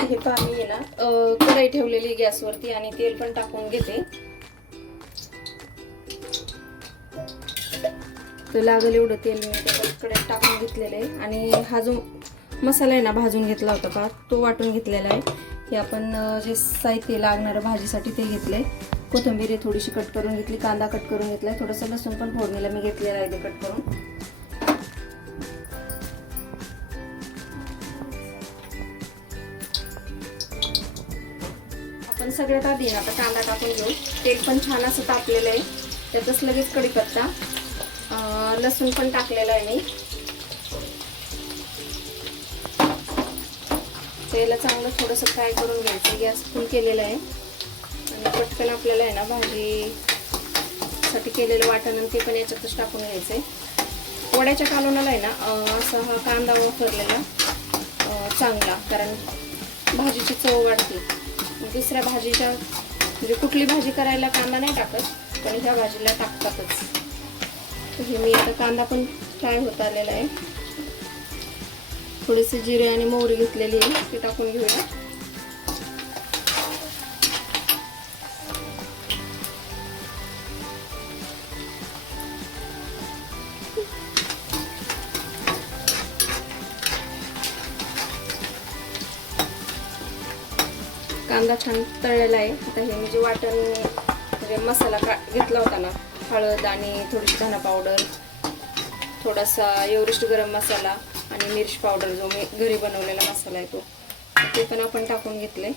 हे पहा मी आहे ना कढई ठेवलेली गॅसवरती आणि तेल पण टाकून घेते. तर लागेल एवढं तेल मी त्याच्याकडे टाकून घेतलेलं आहे. आणि हा जो मसाला आहे ना भाजून घेतला होता पहा, तो वाटून घेतलेला आहे. हे आपण जे साहित्य लागणारं भाजीसाठी ते घेतलंय. कोथिंबीर थोडीशी कट करून घेतली, कांदा कट करून घेतलाय, थोडंसं लसूण पण फोडणीला मी घेतलेलं आहे ते कट करून. आपण सगळ्यात आधी आता कांदा टाकून घेऊ. तेल पण छान असं तापलेलं आहे. त्यातच लगेच कढीपत्ता, लसूण पण टाकलेला आहे मी. तेला चांगलं थोडंसं फ्राय करून घ्यायचं. गॅस फुल केलेला आहे आणि पटकन आपल्याला आहे ना भाजीसाठी केलेलं वाटण ते पण याच्यातच टाकून घ्यायचंय. वड्याच्या कालवणाला आहे ना असा हा कांदा वापरलेला चांगला, कारण भाजीची चव वाढते. दुसऱ्या भाजीच्या म्हणजे कुठली भाजी करायला कांदा नाही टाकत, पण ह्या भाजीला टाकतातच. हे मी आता कांदा पण फ्राय होत आलेला आहे. थोडेसे जिरे आणि मोहरी घेतलेली आहे ते टाकून घेऊया. कांदा छान तळलेला आहे. आता हे मी जे वाटण म्हणजे मसाला घेतला होता ना, हळद आणि थोडीशी धना पावडर, थोडासा एव्हरेस्ट गरम मसाला आणि मिर्च पावडर जो मी घरी बनवलेला मसाला आहे ते पण आपण टाकून घेतले.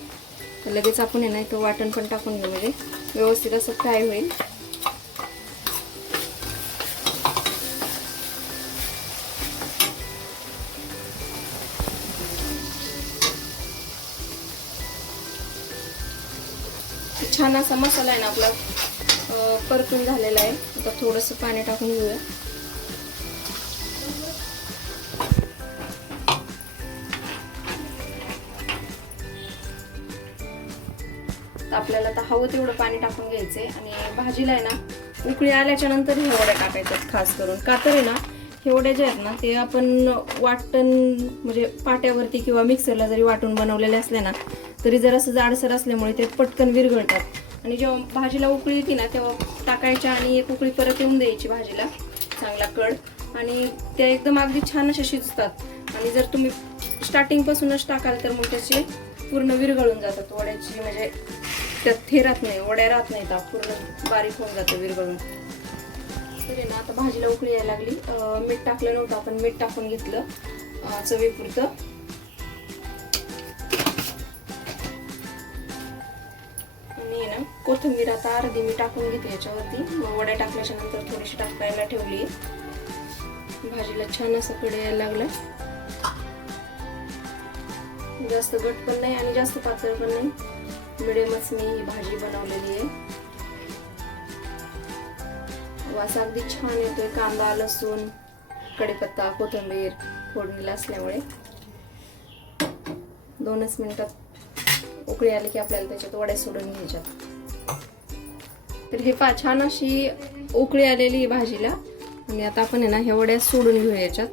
तर लगेच आपण आहे ना तो वाटण पण टाकून घेऊ, म्हणजे व्यवस्थित असं फ्राय होईल. छान असा मसाला आहे ना आपला परतून झालेला आहे. आता थोडंसं पाणी टाकून घेऊया. आपल्याला आता हवं तेवढं पाणी टाकून घ्यायचंय. आणि भाजीला आहे ना उकळी आल्याच्या नंतर हे वड्या टाकायच्यात खास करून. का तर आहे ना हे वड्या जे आहेत ना ते आपण वाटण म्हणजे पाट्यावरती किंवा मिक्सरला जरी वाटून बनवलेले असले ना तरी जरासं जाडसर असल्यामुळे ते पटकन विरघळतात. आणि जेव्हा भाजीला उकळी येते ना तेव्हा टाकायच्या आणि एक उकळी परत येऊन द्यायची भाजीला चांगला कड, आणि त्या एकदम अगदी छान अशा शिजतात. आणि जर तुम्ही स्टार्टिंगपासूनच टाकाल तर मग त्याचे पूर्ण विरघळून जातात वड्याची, म्हणजे त्यात हे राहत नाही, वड्या राहत नाहीत, पूर्ण बारीक होऊन जातं विरघळून. तर ना आता भाजीला उकळी यायला लागली. मीठ टाकलं नव्हतं आपण, मीठ टाकून घेतलं चवीपुरतं. आणि ना कोथिंबीर आता अर्धी मी टाकून घेते याच्यावरती. वड्या टाकल्याच्या नंतर थोडीशी टाकायला ठेवली. भाजीला छान असं कड यायला लागलं. जास्त घट पण नाही आणि जास्त पातळ पण नाही, मिडियमच मी ही भाजी बनवलेली आहे. वास अगदी छान येतोय. कांदा, लसूण, कढीपत्ता, कोथिंबीर फोडणीला असल्यामुळे 2च मिनिटात उकळी आली की आपल्याला त्याच्यात वड्या सोडून घ्यायच्या. तर हे पहा छान अशी उकळी आलेली भाजीला. आणि आता आपण आहे ना ह्या वड्या सोडून घेऊया याच्यात.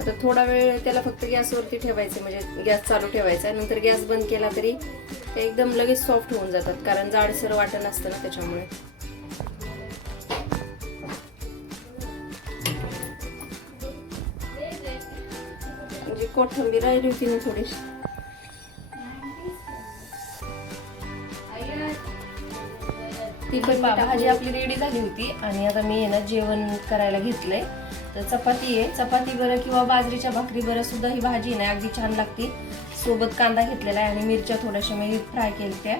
आता थोडा वेळ त्याला फक्त गॅसवरती ठेवायचे, म्हणजे गॅस चालू ठेवायचा. नंतर गॅस बंद केला तरी ते एकदम लगेच सॉफ्ट होऊन जातात, कारण जाडसर वाटण असतं ना त्याच्यामुळे. म्हणजे कोथिंबीर राहिली होती ना थोडीशी, ती पण भाजी आपली रेडी झाली होती. आणि आता मी ना जेवण करायला घेतलंय. तर चपाती आहे, चपाती बरं किंवा बाजरीच्या भाकरी बरं सुद्धा ही भाजी ना अगदी छान लागते. सोबत कांदा घेतलेला आहे आणि मिरच्या थोड्याशा मी फ्राय केल्या.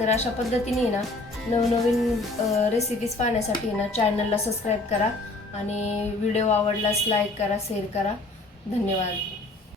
तर अशा पद्धतीने ना नवनवीन रेसिपीज पाहण्यासाठी ना चॅनलला सबस्क्राईब करा आणि व्हिडिओ आवडल्यास लाईक करा, शेअर करा. धन्यवाद.